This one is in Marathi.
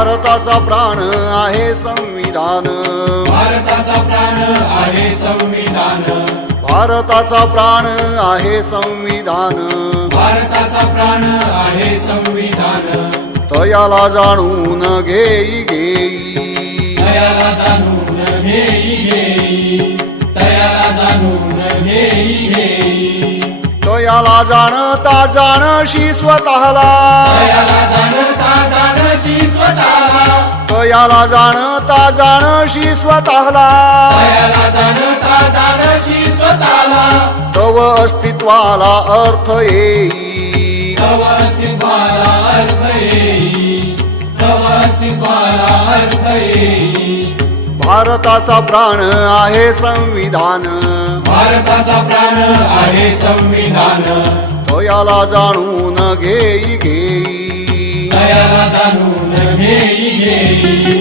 भारताचा प्राण आहे संविधान, भारताचा प्राण आहे संविधान, भारताचा प्राण आहे संविधान, भारताचा प्राण आहे संविधान. तयाला जाणून घेई घेई, तयाला जाणून घेई घेई, तयाला जाणून घेई घेई, तयाला जाणता जाणशी स्वतःला, तयाला जाणता जाणशी स्वतःला, तयाला जाणता जाणशी स्वतःला, तयाला जाणता जाणशी स्वतःला. तव अस्तित्वाला अर्थ येई, तव अस्तित्वाला अर्थ येई, तव अस्तित्वाला अर्थ येई. भारताचा प्राण आहे संविधान, भारताचा प्राण आहे संविधान, तयाला जाणून घेई घेई. तयाला जाणून घेई घेई.